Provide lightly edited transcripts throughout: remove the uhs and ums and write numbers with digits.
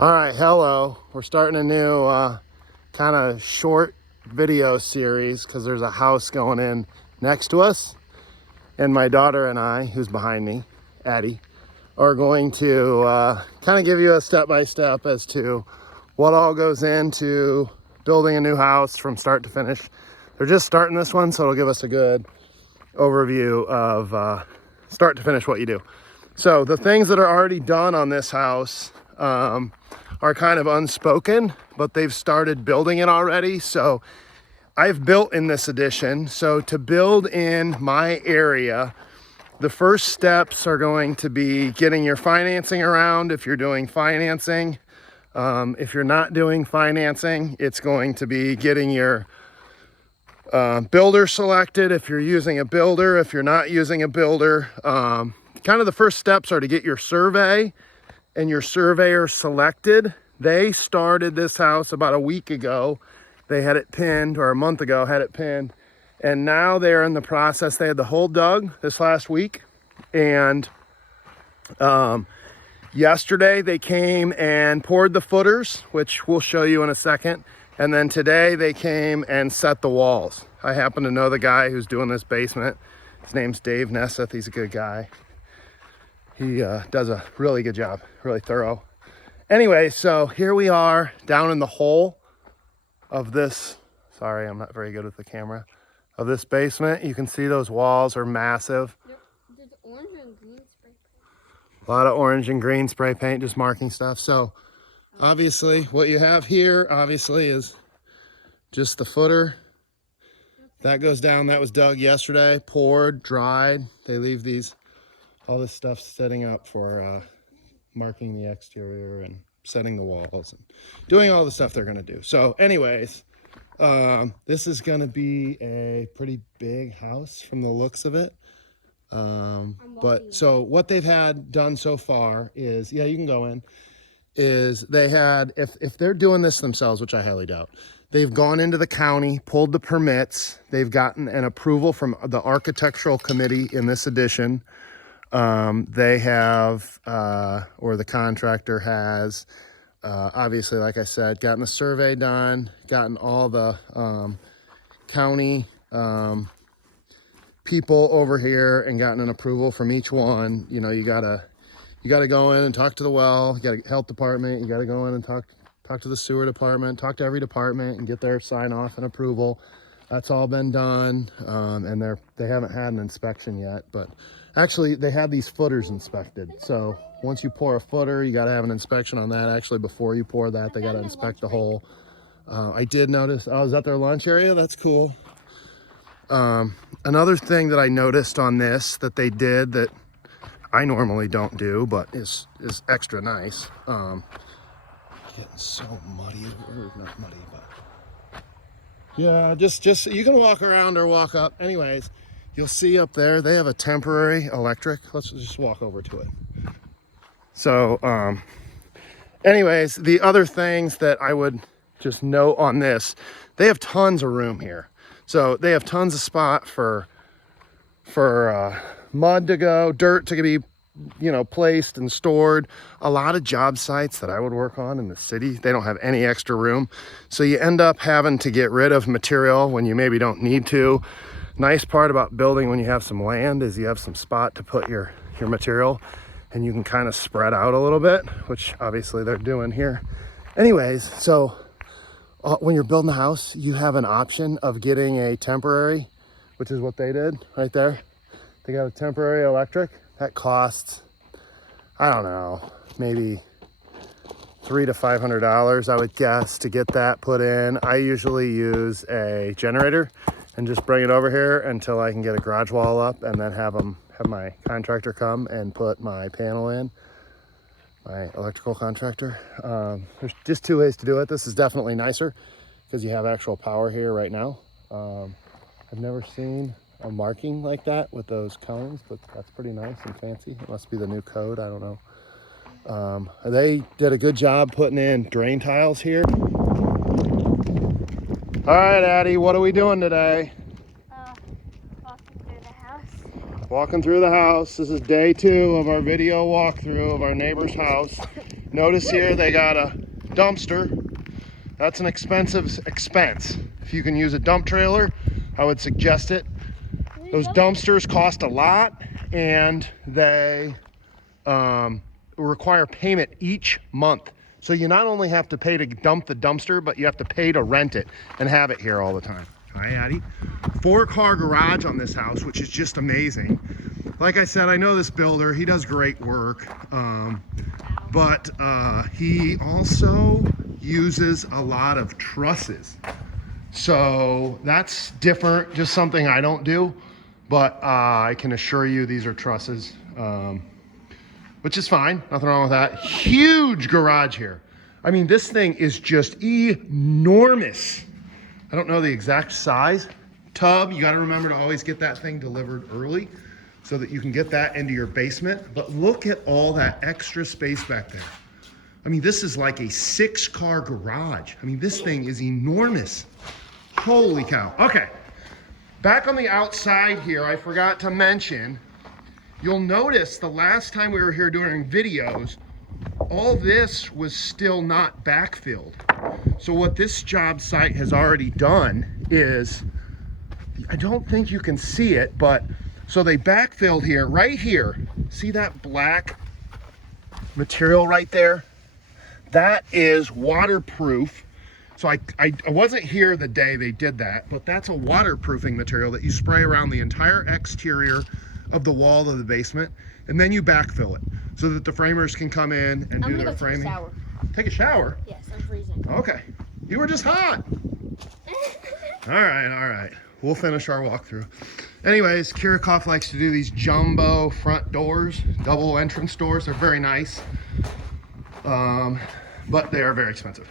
All right, hello. We're starting a new kind of short video series because there's a house going in next to us. And my daughter and I, who's behind me, Addie, are going to kind of give you a step-by-step as to what all goes into building a new house from start to finish. They're just starting this one, so it'll give us a good overview of start to finish what you do. So the things that are already done on this house are kind of unspoken, but they've started building it already. So I've built in this addition. So to build in my area, the first steps are going to be getting your financing around if you're doing financing. If you're not doing financing, it's going to be getting your builder selected if you're using a builder. If you're not using a builder, kind of the first steps are to get your survey and your surveyor selected. They started this house about a week ago. They had it pinned, or a month ago had it pinned. And now they're in the process. They had the hole dug this last week. And yesterday they came and poured the footers, which we'll show you in a second. And then today they came and set the walls. I happen to know the guy who's doing this basement. His name's Dave Nesseth. He's a good guy. He does a really good job, really thorough. Anyway, so here we are down in the hole of this, sorry, I'm not very good with the camera, of this basement. You can see those walls are massive. There's orange and green spray paint. A lot of orange and green spray paint, just marking stuff. So obviously what you have here, obviously, is just the footer. That goes down, that was dug yesterday, poured, dried. They leave these, all this stuff setting up for marking the exterior and setting the walls and doing all the stuff they're gonna do. So anyways, this is gonna be a pretty big house from the looks of it. But so what they've had done so far is, yeah, you can go in, is they had, if they're doing this themselves, which I highly doubt, they've gone into the county, pulled the permits, they've gotten an approval from the architectural committee in this addition. They have, or the contractor has, obviously, like I said, gotten the survey done, gotten all the county people over here and gotten an approval from each one. You know, you gotta go in and talk to the well, you gotta health department, you gotta go in and talk to the sewer department, talk to every department and get their sign off and approval. That's all been done, and they haven't had an inspection yet, but actually they had these footers inspected. So once you pour a footer, you got to have an inspection on that. Actually, before you pour that, they got to inspect the hole. I did notice, oh, is that their lunch area? That's cool. Another thing that I noticed on this that they did that I normally don't do, but is extra nice. Getting so muddy, or not muddy, but yeah, just you can walk around or walk up. Anyways, you'll see up there, they have a temporary electric. Let's just walk over to it. So, anyways, the other things that I would just note on this, they have tons of room here. So they have tons of spot for mud to go, dirt to be, you know, placed and stored. A lot of job sites that I would work on in the city, they don't have any extra room. So you end up having to get rid of material when you maybe don't need to. Nice part about building when you have some land is you have some spot to put your material and you can kind of spread out a little bit, which obviously they're doing here. Anyways, so when you're building a house, you have an option of getting a temporary, which is what they did right there. They got a temporary electric. That costs, I don't know, maybe $300 to $500, I would guess, to get that put in. I usually use a generator and just bring it over here until I can get a garage wall up, and then have my contractor come and put my panel in, my electrical contractor. There's just two ways to do it. This is definitely nicer because you have actual power here right now. I've never seen a marking like that with those cones, but that's pretty nice and fancy. It must be the new code, I don't know. They did a good job putting in drain tiles here. All right, Addie, what are we doing today? Walking through the house. walking through the house. This is day 2 of our video walkthrough of our neighbor's house. Notice here they got a dumpster. That's an expensive expense. If you can use a dump trailer, I would suggest it. Those dumpsters cost a lot, and they require payment each month. So you not only have to pay to dump the dumpster, but you have to pay to rent it and have it here all the time. Hi, Addie. 4-car garage on this house, which is just amazing. Like I said, I know this builder. He does great work, but he also uses a lot of trusses. So that's different, just something I don't do, but I can assure you these are trusses, which is fine. Nothing wrong with that. Huge garage here. I mean, this thing is just enormous. I don't know the exact size. Tub, you got to remember to always get that thing delivered early so that you can get that into your basement. But look at all that extra space back there. I mean, this is like a 6-car garage. I mean, this thing is enormous. Holy cow. Okay, back on the outside here, I forgot to mention, you'll notice the last time we were here doing videos, all this was still not backfilled. So what this job site has already done is, I don't think you can see it, but so they backfilled here, right here. See that black material right there? That is waterproof. So I wasn't here the day they did that, but that's a waterproofing material that you spray around the entire exterior of the wall of the basement, and then you backfill it so that the framers can come in and do their framing. Take a shower. Take a shower? Yes, I'm freezing. Okay. You were just hot. All right. We'll finish our walkthrough. Anyways, Kirikov likes to do these jumbo front doors, double entrance doors. They're very nice, but they are very expensive.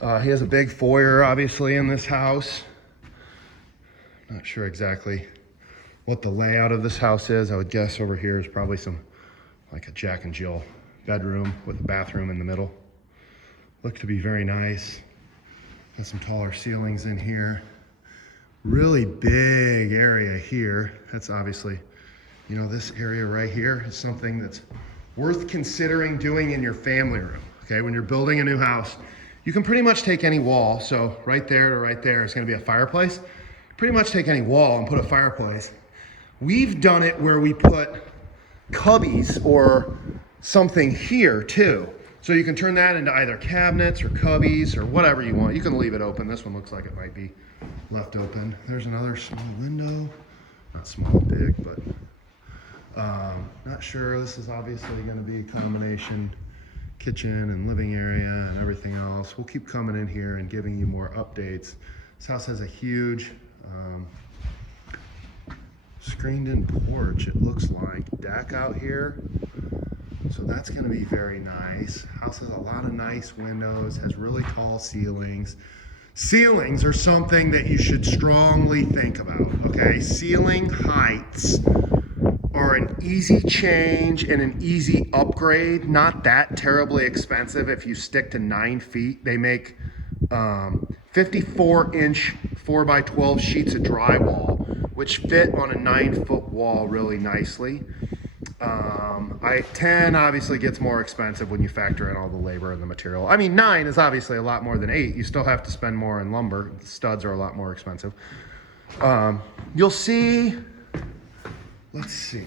He has a big foyer, obviously, in this house. Not sure exactly what the layout of this house is. I would guess over here is probably like a Jack and Jill bedroom with a bathroom in the middle. Look to be very nice. Got some taller ceilings in here. Really big area here. That's obviously, this area right here is something that's worth considering doing in your family room. Okay, when you're building a new house, you can pretty much take any wall. So right there to right there is gonna be a fireplace. Pretty much take any wall and put a fireplace. We've done it where we put cubbies or something here too. So you can turn that into either cabinets or cubbies or whatever you want. You can leave it open. This one looks like it might be left open. There's another small window. Not small, big, but not sure. This is obviously gonna be a combination kitchen and living area and everything else. We'll keep coming in here and giving you more updates. This house has a huge screened in porch, it looks like. Deck out here. So that's gonna be very nice. House has a lot of nice windows, has really tall ceilings. Ceilings are something that you should strongly think about, okay? Ceiling heights are an easy change and an easy upgrade. Not that terribly expensive if you stick to 9 feet. They make 54-inch 4x12 sheets of drywall, which fit on a 9-foot wall really nicely. 10 obviously gets more expensive when you factor in all the labor and the material. I mean, 9 is obviously a lot more than 8. You still have to spend more in lumber. The studs are a lot more expensive. You'll see, let's see.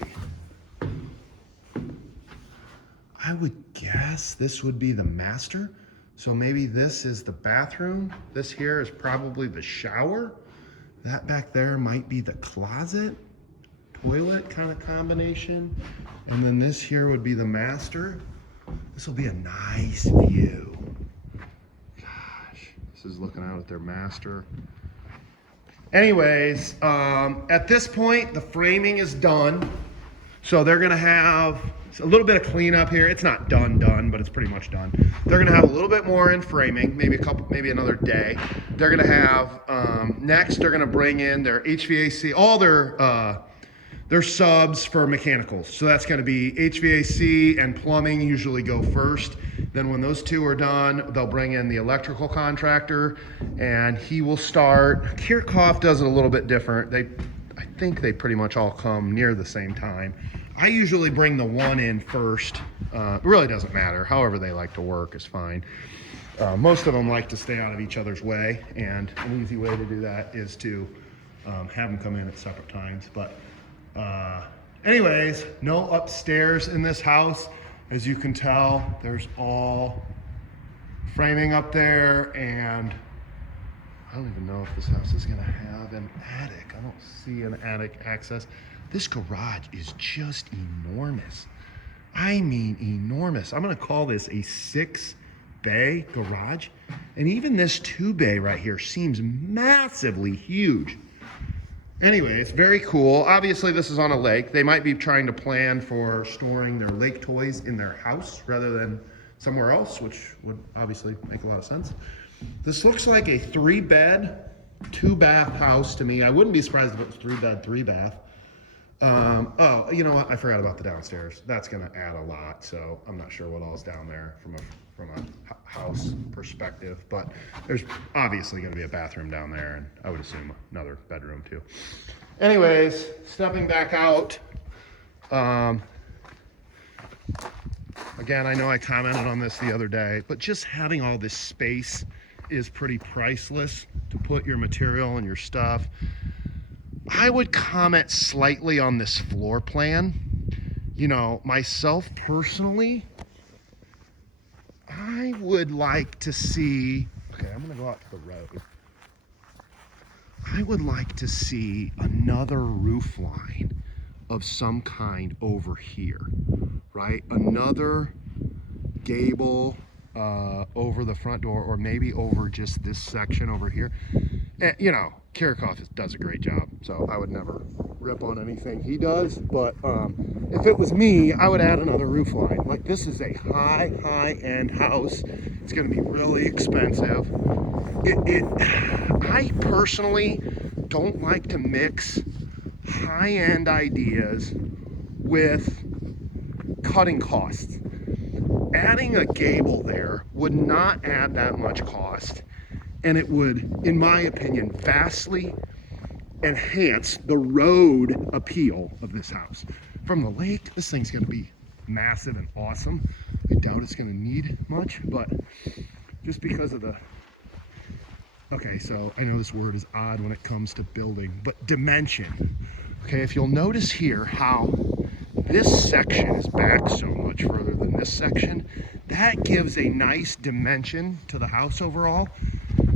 I would guess this would be the master. So maybe this is the bathroom. This here is probably the shower. That back there might be the closet, toilet kind of combination. And then this here would be the master. This will be a nice view. Gosh, this is looking out at their master. Anyways, at this point, the framing is done. So they're gonna have a little bit of cleanup here. It's not done, but it's pretty much done. They're gonna have a little bit more in framing, maybe another day. They're gonna have, next they're gonna bring in their HVAC, all their subs for mechanicals. So that's gonna be HVAC and plumbing usually go first. Then when those two are done, they'll bring in the electrical contractor and he will start. Kirchhoff does it a little bit different. I think they pretty much all come near the same time. I usually bring the one in first. It really doesn't matter. However they like to work is fine. Most of them like to stay out of each other's way, and an easy way to do that is to have them come in at separate times. But anyways, no upstairs in this house. As you can tell, there's all framing up there, and I don't even know if this house is gonna have an attic. I don't see an attic access. This garage is just enormous. I mean enormous. I'm gonna call this a 6-bay garage. And even this 2-bay right here seems massively huge. Anyway, it's very cool. Obviously this is on a lake. They might be trying to plan for storing their lake toys in their house rather than somewhere else, which would obviously make a lot of sense. This looks like a 3-bed, 2-bath house to me. I wouldn't be surprised if it was 3-bed, 3-bath. Oh, you know what? I forgot about the downstairs. That's gonna add a lot, so I'm not sure what all is down there from a house perspective, but there's obviously gonna be a bathroom down there, and I would assume another bedroom too. Anyways, stepping back out, again, I know I commented on this the other day, but just having all this space is pretty priceless to put your material and your stuff. I would comment slightly on this floor plan. You know, myself personally, I would like to see, okay, I'm gonna go out to the road. I would like to see another roof line of some kind over here, right? Another gable over the front door, or maybe over just this section over here. And, you know, Kirikoff does a great job, so I would never rip on anything he does, but if it was me, I would add another roof line. Like, this is a high-end house. It's gonna be really expensive. I personally don't like to mix high-end ideas with cutting costs. Adding a gable there would not add that much cost, and it would, in my opinion, vastly enhance the road appeal of this house. From the lake, this thing's gonna be massive and awesome. I doubt it's gonna need much, but just because of the, okay, so I know this word is odd when it comes to building, but dimension. Okay, if you'll notice here how this section is back so much further than this section, that gives a nice dimension to the house overall.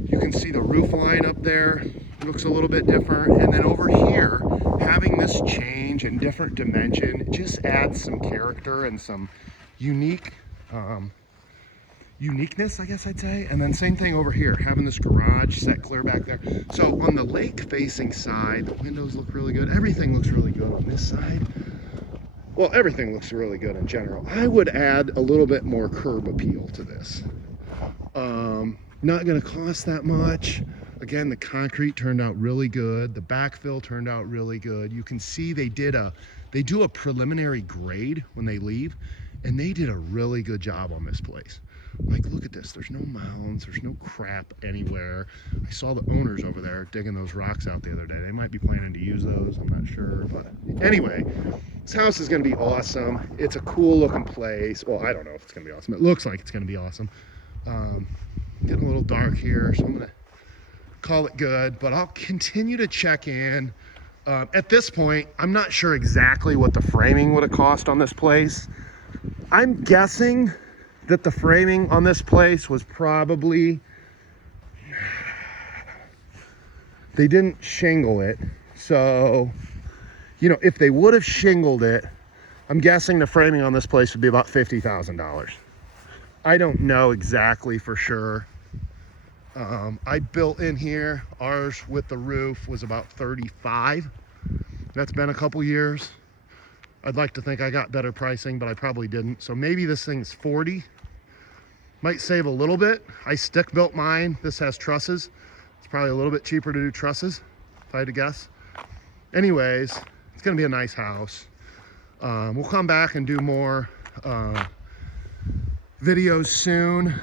You can see the roof line up there looks a little bit different, and then over here, having this change and different dimension just adds some character and some uniqueness, I guess I'd say. And then same thing over here, having this garage set clear back there. So on the lake facing side, the windows look really good. Everything looks really good on this side. Well, everything looks really good in general. I would add a little bit more curb appeal to this. Not gonna cost that much. Again, the concrete turned out really good. The backfill turned out really good. You can see they do a preliminary grade when they leave, and they did a really good job on this place. Like, look at this, there's no mounds, there's no crap anywhere. I saw the owners over there digging those rocks out the other day. They might be planning to use those, I'm not sure. But anyway, this house is gonna be awesome. It's a cool looking place. Well, I don't know if it's gonna be awesome. It looks like it's gonna be awesome. Getting a little dark here, so I'm gonna call it good, but I'll continue to check in. At this point, I'm not sure exactly what the framing would have cost on this place. I'm guessing that the framing on this place was probably, they didn't shingle it. So, you know, if they would have shingled it, I'm guessing the framing on this place would be about $50,000. I don't know exactly for sure. I built in here, ours with the roof was about 35. That's been a couple years. I'd like to think I got better pricing, but I probably didn't. So maybe this thing's 40. Might save a little bit. I stick built mine. This has trusses. It's probably a little bit cheaper to do trusses, if I had to guess. Anyways, it's gonna be a nice house. We'll come back and do more videos soon.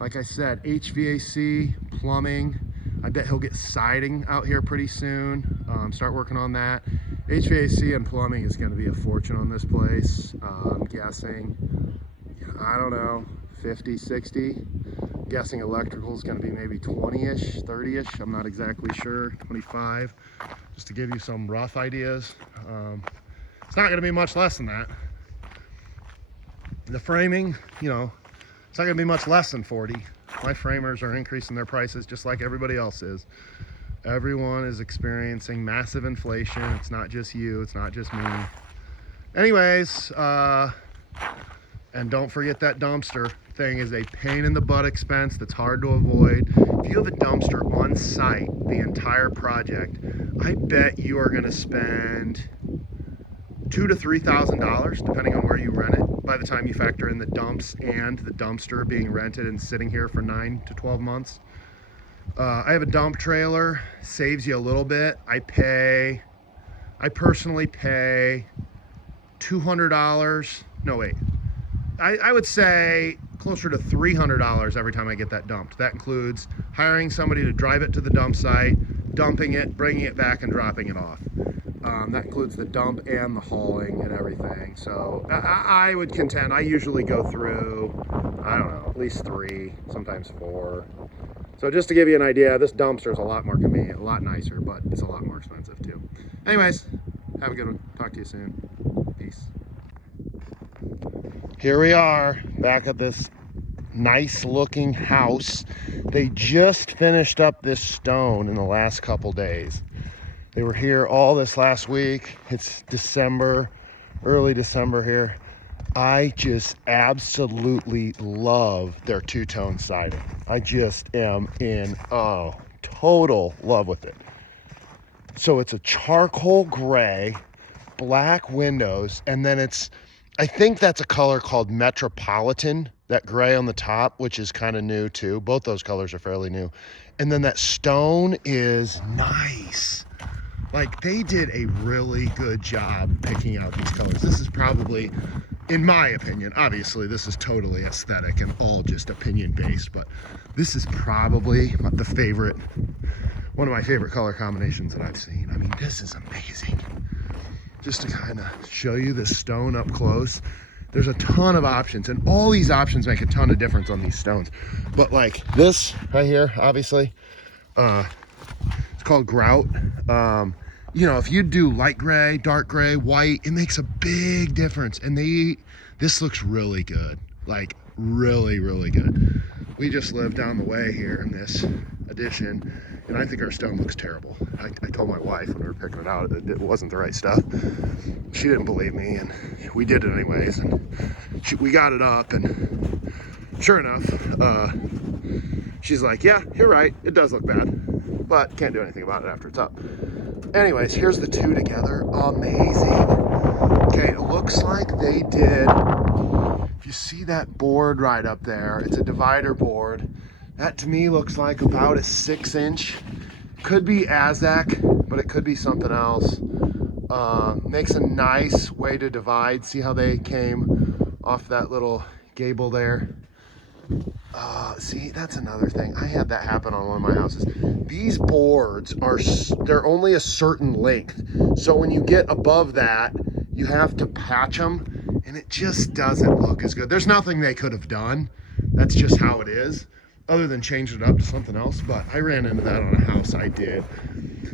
Like I said, HVAC, plumbing. I bet he'll get siding out here pretty soon. Start working on that. HVAC and plumbing is going to be a fortune on this place. I'm guessing, I don't know, 50, 60. I'm guessing electrical is going to be maybe 20-ish, 30-ish. I'm not exactly sure, 25, just to give you some rough ideas. It's not going to be much less than that. The framing, you know, it's not going to be much less than 40. My framers are increasing their prices just like everybody else is. Everyone is experiencing massive inflation. It's not just you, it's not just me. Anyways, and don't forget that dumpster thing is a pain in the butt expense that's hard to avoid. If you have a dumpster on site the entire project, I bet you are going to spend $2,000 to $3,000 depending on where you rent it by the time you factor in the dumps and the dumpster being rented and sitting here for 9 to 12 months. I have a dump trailer, saves you a little bit. I personally pay $200. No, wait. I would say closer to $300 every time I get that dumped. That includes hiring somebody to drive it to the dump site, dumping it, bringing it back, and dropping it off. That includes the dump and the hauling and everything. So I would contend, I usually go through, I don't know, at least 3, sometimes 4. So just to give you an idea, this dumpster is a lot more convenient, a lot nicer, but it's a lot more expensive too. Anyways, have a good one. Talk to you soon. Peace. Here we are back at this nice looking house. They just finished up this stone in the last couple days. They were here all this last week. It's December, early December here. I just absolutely love their two-tone siding. I just am in total love with it. So it's a charcoal gray, black windows, and then I think that's a color called Metropolitan, that gray on the top, which is kind of new too. Both those colors are fairly new. And then that stone is nice. Like, they did a really good job picking out these colors. This is probably, in my opinion, obviously this is totally aesthetic and all just opinion based, but this is probably one of my favorite color combinations that I've seen. I mean, this is amazing. Just to kind of show you this stone up close, there's a ton of options, and all these options make a ton of difference on these stones. But like this right here, obviously, it's called grout. You know, if you do light gray, dark gray, white, it makes a big difference. And this looks really good, like really, really good. We just live down the way here in this addition, and I think our stone looks terrible. I told my wife when we were picking it out that it wasn't the right stuff. She didn't believe me, and we did it anyways. And we got it up, and sure enough, she's like, yeah, you're right, it does look bad, but can't do anything about it after it's up. Anyways, here's the two together. Amazing. Okay, it looks like they did, if you see that board right up there, it's a divider board. That to me looks like about a 6-inch. Could be Azak, but it could be something else. Makes a nice way to divide. See how they came off that little gable there? See, that's another thing. I had that happen on one of my houses. These boards they're only a certain length. So when you get above that, you have to patch them, and it just doesn't look as good. There's nothing they could have done. That's just how it is, other than change it up to something else. But I ran into that on a house I did.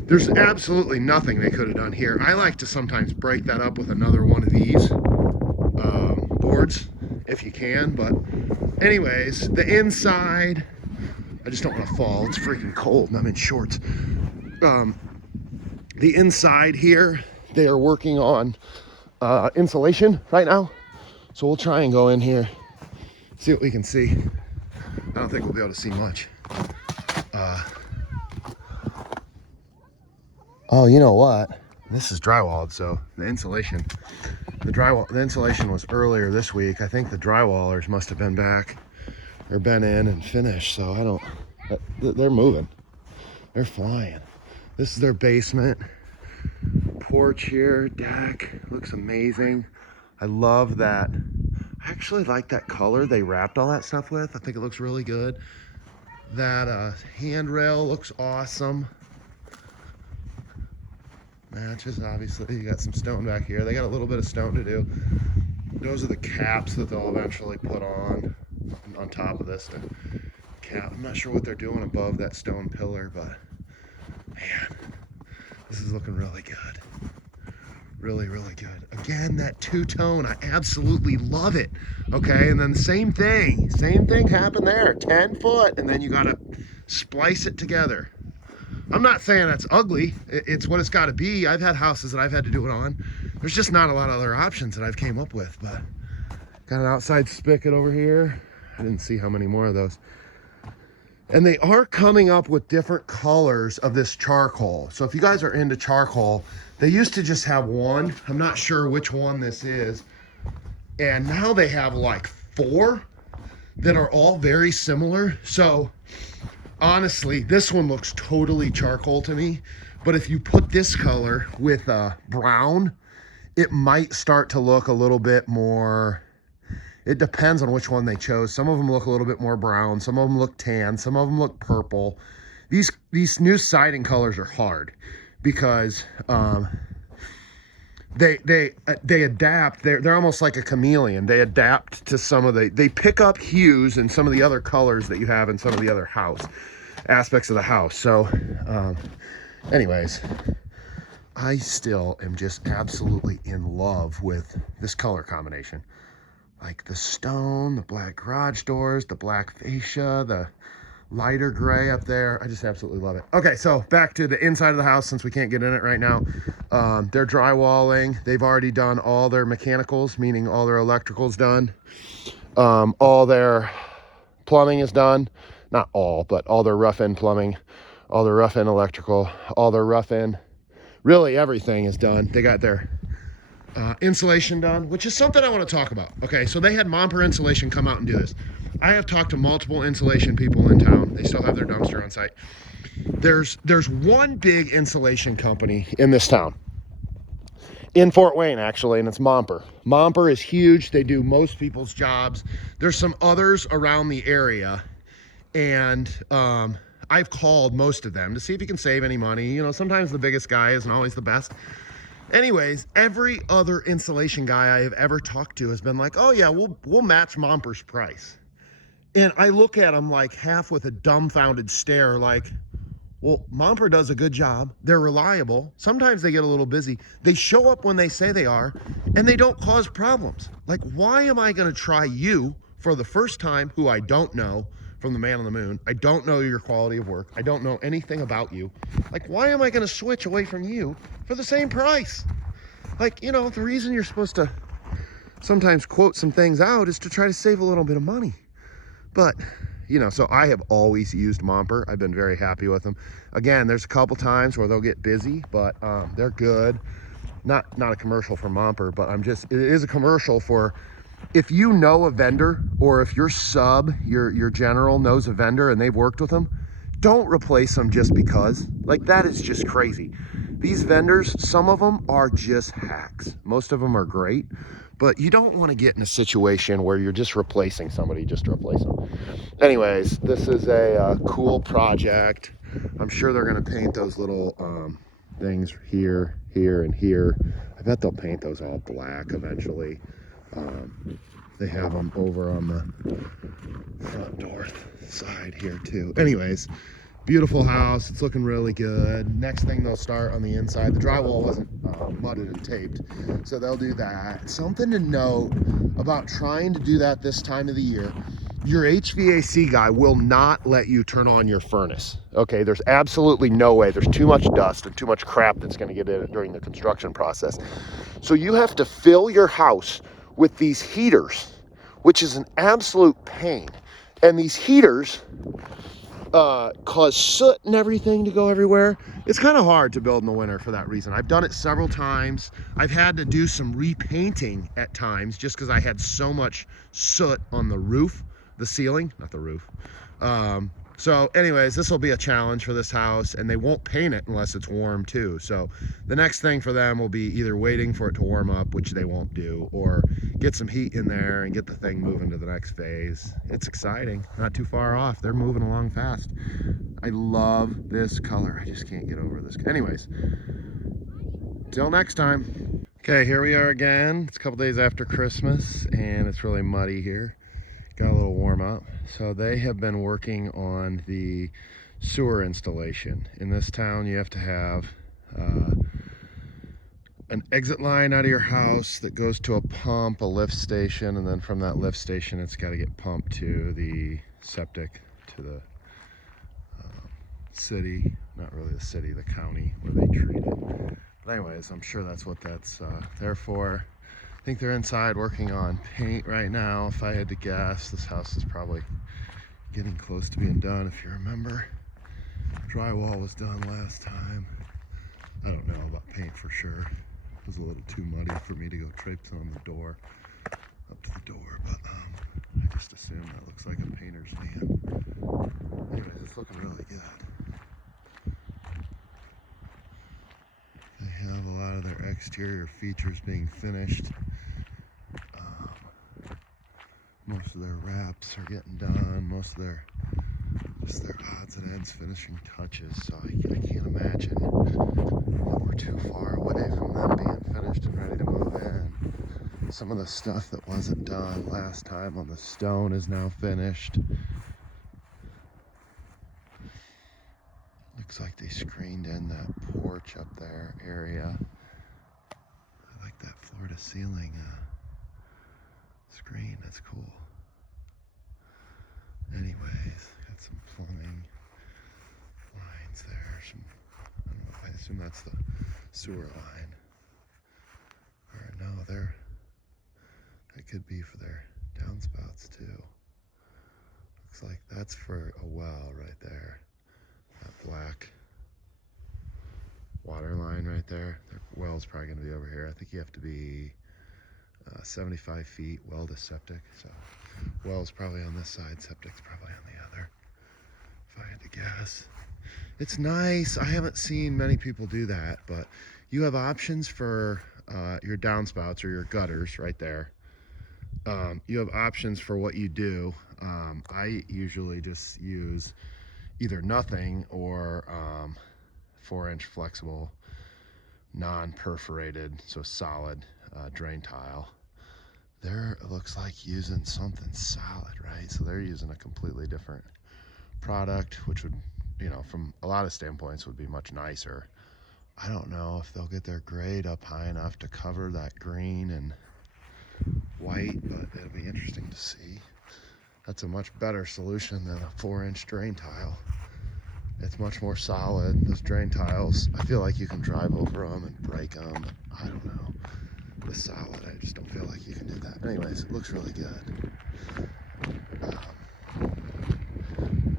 There's absolutely nothing they could have done here. I like to sometimes break that up with another one of these boards, if you can. But anyways, the inside, I just don't want to fall. It's freaking cold and I'm in shorts. The inside here, they are working on insulation right now. So we'll try and go in here, see what we can see. I don't think we'll be able to see much. Oh, you know what? This is drywalled, so the insulation was earlier this week. I think the drywallers must have been back or been in and finished. So they're moving. They're flying. This is their basement. Porch here, deck, looks amazing. I love that. I actually like that color they wrapped all that stuff with. I think it looks really good. That handrail looks awesome. Matches, obviously. You got some stone back here. They got a little bit of stone to do. Those are the caps that they'll eventually put on top of this to cap. I'm not sure what they're doing above that stone pillar, but man, this is looking really good. Really, really good. Again, that two-tone, I absolutely love it. Okay, and then same thing happened there. 10 foot, and then you gotta splice it together. I'm not saying that's ugly. It's what it's got to be. I've had houses that I've had to do it on. There's just not a lot of other options that I've came up with, but got an outside spigot over here. I didn't see how many more of those. And they are coming up with different colors of this charcoal. So if you guys are into charcoal, they used to just have one. I'm not sure which one this is. And now they have like 4 that are all very similar. So honestly, this one looks totally charcoal to me. But if you put this color with brown, it might start to look a little bit more. It depends on which one they chose. Some of them look a little bit more brown. Some of them look tan. Some of them look purple. These new siding colors are hard because they adapt. They're almost like a chameleon. They adapt to they pick up hues and some of the other colors that you have in some of the other aspects of the house. So anyways, I still am just absolutely in love with this color combination. Like the stone, the black garage doors, the black fascia, the lighter gray up there. I just absolutely love it. Okay, so back to the inside of the house since we can't get in it right now. They're drywalling. They've already done all their mechanicals, meaning all their electricals done. All their plumbing is done. Not all, but all their rough-in plumbing, all their rough-in electrical, all their rough-in. Really everything is done. They got their insulation done, which is something I want to talk about. Okay, so they had Momper Insulation come out and do this. I have talked to multiple insulation people in town. They still have their dumpster on site. There's one big insulation company in this town, in Fort Wayne actually, and it's Momper. Momper is huge. They do most people's jobs. There's some others around the area, and I've called most of them to see if you can save any money. You know, sometimes the biggest guy isn't always the best. Anyways, every other insulation guy I have ever talked to has been like, oh yeah, we'll match Momper's price. And I look at them like half with a dumbfounded stare like, well, Momper does a good job. They're reliable. Sometimes they get a little busy. They show up when they say they are, and they don't cause problems. Like, why am I gonna try you for the first time who I don't know from the man on the moon? I don't know your quality of work. I don't know anything about you. Like, why am I gonna switch away from you for the same price? Like, you know, the reason you're supposed to sometimes quote some things out is to try to save a little bit of money. But, you know, so I have always used Momper. I've been very happy with them. Again, there's a couple times where they'll get busy, but they're good. Not a commercial for Momper, but it is a commercial for if you know a vendor, or if your sub, your general knows a vendor and they've worked with them, don't replace them just because. Like, that is just crazy. These vendors, some of them are just hacks. Most of them are great, but you don't want to get in a situation where you're just replacing somebody just to replace them. Anyways, this is a cool project. I'm sure they're going to paint those little things here, here, and here. I bet they'll paint those all black eventually. They have them over on the front door side here too. Anyways, beautiful house. It's looking really good. Next thing they'll start on the inside. The drywall wasn't mudded and taped, so they'll do that. Something to note about trying to do that this time of the year. Your HVAC guy will not let you turn on your furnace. Okay, there's absolutely no way. There's too much dust and too much crap that's going to get in it during the construction process. So you have to fill your house with these heaters, which is an absolute pain. And these heaters cause soot and everything to go everywhere. It's kind of hard to build in the winter for that reason. I've done it several times. I've had to do some repainting at times just because I had so much soot on the roof, the ceiling, not the roof. So anyways, this will be a challenge for this house, and they won't paint it unless it's warm too. So the next thing for them will be either waiting for it to warm up, which they won't do, or get some heat in there and get the thing moving to the next phase. It's exciting, not too far off. They're moving along fast. I love this color. I just can't get over this. Anyways, till next time. Okay, here we are again. It's a couple days after Christmas and it's really muddy here. Got a little warm up. So they have been working on the sewer installation. In this town, you have to have an exit line out of your house that goes to a pump, a lift station, and then from that lift station, it's got to get pumped to the septic, to the city, not really the city, the county where they treat it. But anyways, I'm sure that's what that's there for. I think they're inside working on paint right now. If I had to guess, this house is probably getting close to being done. If you remember, drywall was done last time. I don't know about paint for sure. It was a little too muddy for me to go traipsing on the door, up to the door, but I just assume that looks like a painter's van. Anyways, it's looking really good. They have a lot of their exterior features being finished. Most of their wraps are getting done. Most of their odds and ends finishing touches. So I can't imagine that we're too far away from them being finished and ready to move in. Some of the stuff that wasn't done last time on the stone is now finished. Looks like they screened in that porch up there area. I like that floor to ceiling screen. That's cool. Anyways, got some plumbing lines there. I don't know, I assume that's the sewer line. Or no, that could be for their downspouts too. Looks like that's for a well right there. That black water line right there. Their well's probably gonna be over here. I think you have to be 75 feet well to septic. So well's probably on this side, septic's probably on the other, if I had to guess. It's nice. I haven't seen many people do that, but you have options for your downspouts or your gutters right there. You have options for what you do. I usually just use either nothing or 4-inch flexible, non-perforated, so solid drain tile. There, it looks like using something solid, right? So they're using a completely different product, which would, you know, from a lot of standpoints would be much nicer. I don't know if they'll get their grade up high enough to cover that green and white, but it'll be interesting to see. That's a much better solution than a 4-inch drain tile. It's much more solid. Those drain tiles, I feel like you can drive over them and break them. I don't know. The solid, I just don't feel like you can do that. Anyways, it looks really good.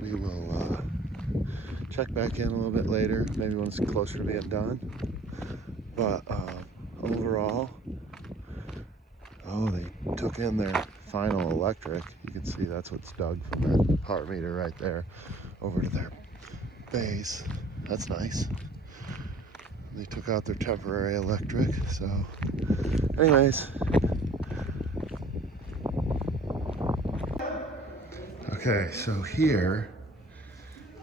We will check back in a little bit later, maybe when it's closer to being done. But overall, they took in their final electric. You can see that's what's dug from that power meter right there over to their base. That's nice. They took out their temporary electric, so anyways. Okay, so here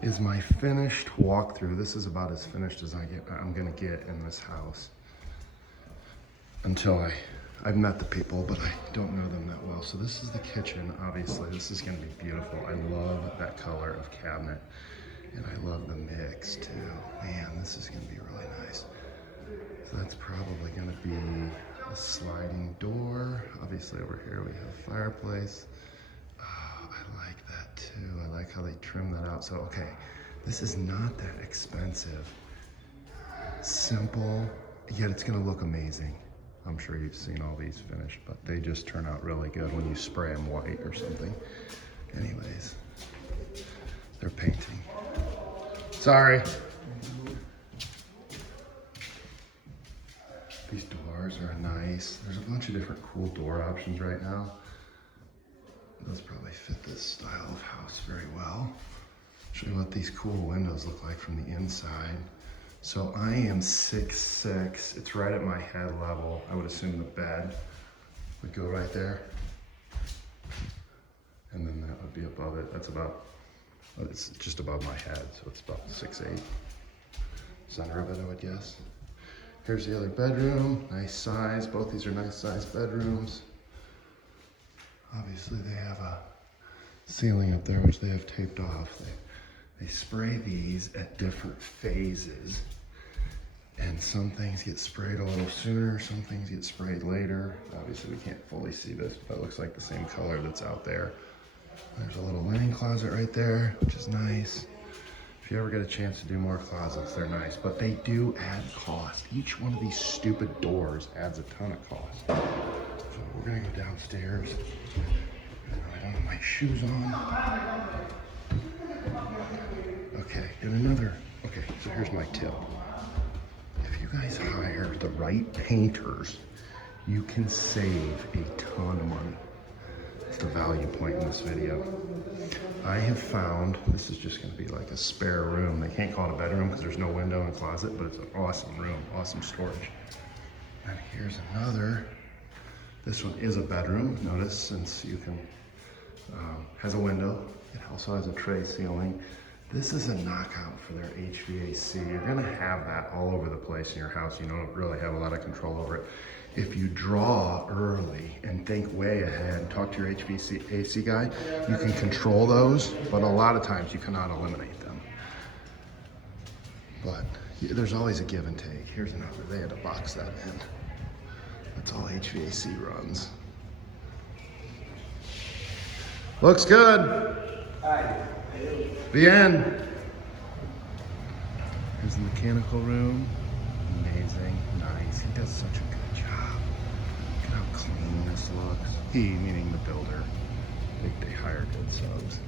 is my finished walkthrough. This is about as finished as I'm gonna get in this house until I've met the people, but I don't know them that well. So this is the kitchen, obviously. This is gonna be beautiful. I love that color of cabinet, and I love the mix too. Man, this is gonna be really nice. So that's probably gonna be a sliding door. Obviously over here we have a fireplace. Oh, I like that too. I like how they trim that out. So, okay, this is not that expensive. Simple, yet it's gonna look amazing. I'm sure you've seen all these finished, but they just turn out really good when you spray them white or something. Anyways, they're painting. Sorry. These doors are nice. There's a bunch of different cool door options right now. Those probably fit this style of house very well. Show you what these cool windows look like from the inside. So I am 6'6". It's right at my head level. I would assume the bed would go right there. And then that would be above it. That's about, it's just above my head, so it's about 6'8". Center of it, I would guess. Here's the other bedroom, nice size. Both these are nice size bedrooms. Obviously they have a ceiling up there, which they have taped off. They spray these at different phases. And some things get sprayed a little sooner, some things get sprayed later. Obviously we can't fully see this, but it looks like the same color that's out there. There's a little linen closet right there, which is nice. If you ever get a chance to do more closets, they're nice, but they do add cost. Each one of these stupid doors adds a ton of cost. So we're gonna go downstairs. I don't have my shoes on. Okay, okay, so here's my tip. If you guys hire the right painters, you can save a ton of money. That's the value point in this video. I have found, this is just gonna be like a spare room. They can't call it a bedroom because there's no window and closet, but it's an awesome room, awesome storage. And here's another. This one is a bedroom, notice, since you can, has a window. It also has a tray ceiling. This is a knockout for their HVAC. You're gonna have that all over the place in your house. You don't really have a lot of control over it. If you draw early and think way ahead, talk to your HVAC guy, you can control those, but a lot of times you cannot eliminate them. But there's always a give and take. Here's another, they had to box that in. That's all HVAC runs. Looks good. The end. Here's the mechanical room. Amazing, nice. He does such a good job. Look at how clean this looks. He, meaning the builder. They hire good subs.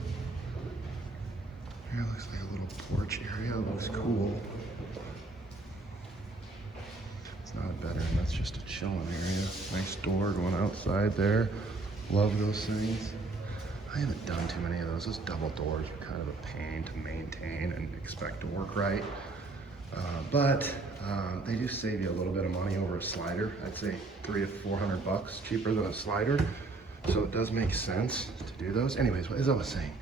Here looks like a little porch area. It looks cool. It's not a bedroom, that's just a chilling area. Nice door going outside there. Love those things. I haven't done too many of those. Those double doors are kind of a pain to maintain and expect to work right. But they do save you a little bit of money over a slider. I'd say $300 to $400 cheaper than a slider. So it does make sense to do those. Anyways, as I was saying,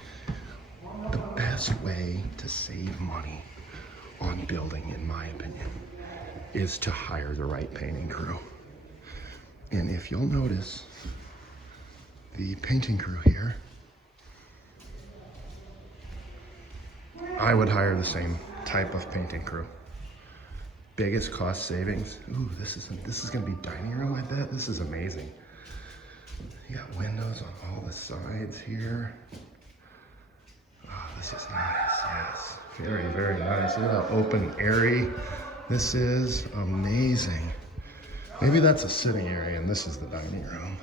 the best way to save money on building, in my opinion, is to hire the right painting crew. And if you'll notice, the painting crew here, I would hire the same type of painting crew. Biggest cost savings. Ooh, this is gonna be dining room, I bet. This is amazing. You got windows on all the sides here. Oh, this is nice, yes. Very, very nice. Look at how open, airy this is. Amazing. Maybe that's a sitting area and this is the dining room.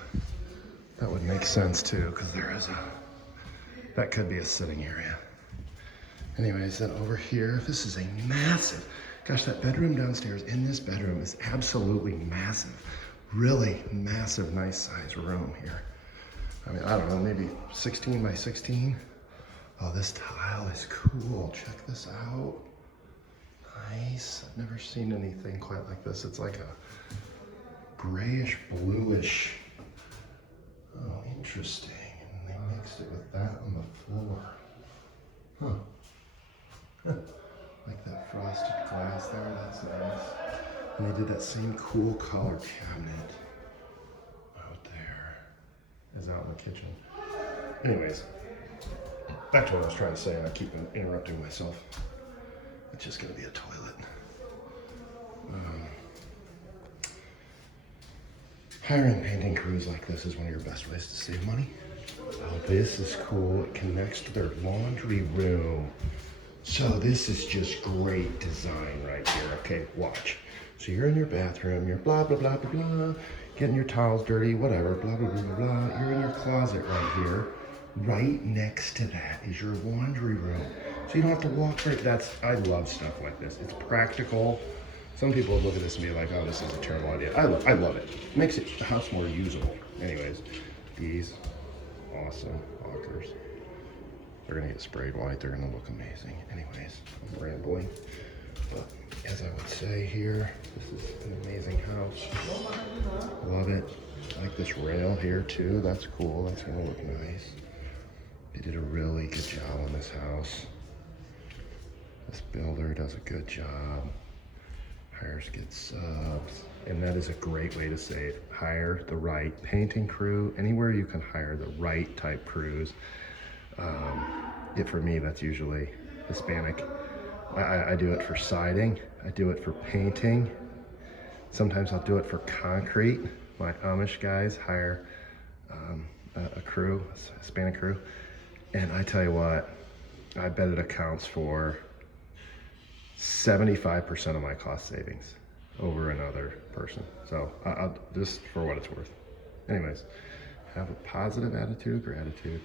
That would make sense too, because that could be a sitting area. Anyways, then over here, this is a massive, gosh, that bedroom downstairs in this bedroom is absolutely massive. Really massive, nice size room here. I mean, I don't know, maybe 16 by 16. Oh, this tile is cool. Check this out. Nice. I've never seen anything quite like this. It's like a grayish, bluish. Oh, interesting. And they mixed it with that on the floor. Huh. Like that frosted glass there, that's nice. And they did that same cool color cabinet out there as out in the kitchen. Anyways, back to what I was trying to say. I keep interrupting myself. It's just gonna be a toilet. Hiring painting crews like this is one of your best ways to save money. Oh, this is cool. It connects to their laundry room. So this is just great design right here. Okay, watch. So you're in your bathroom, you're blah, blah, blah, blah, blah, getting your towels dirty, whatever, blah, blah, blah, blah, blah. You're in your closet right here. Right next to that is your laundry room. So you don't have to walk right. I love stuff like this. It's practical. Some people look at this and be like, oh, this is a terrible idea. I love it. It makes the house more usable. Anyways, these awesome lockers. They're gonna get sprayed white. They're gonna look amazing. Anyways, I'm rambling. But as I would say here, this is an amazing house. Love it. I like this rail here too. That's cool. That's gonna look nice. They did a really good job on this house. This builder does a good job. Hires good subs. And that is a great way to save. Hire the right painting crew. Anywhere you can hire the right type crews. For me, that's usually Hispanic. I do it for siding. I do it for painting. Sometimes I'll do it for concrete. My Amish guys hire a crew, a Hispanic crew. And I tell you what, I bet it accounts for 75% of my cost savings over another person. So I'll just for what it's worth. Anyways, have a positive attitude of gratitude.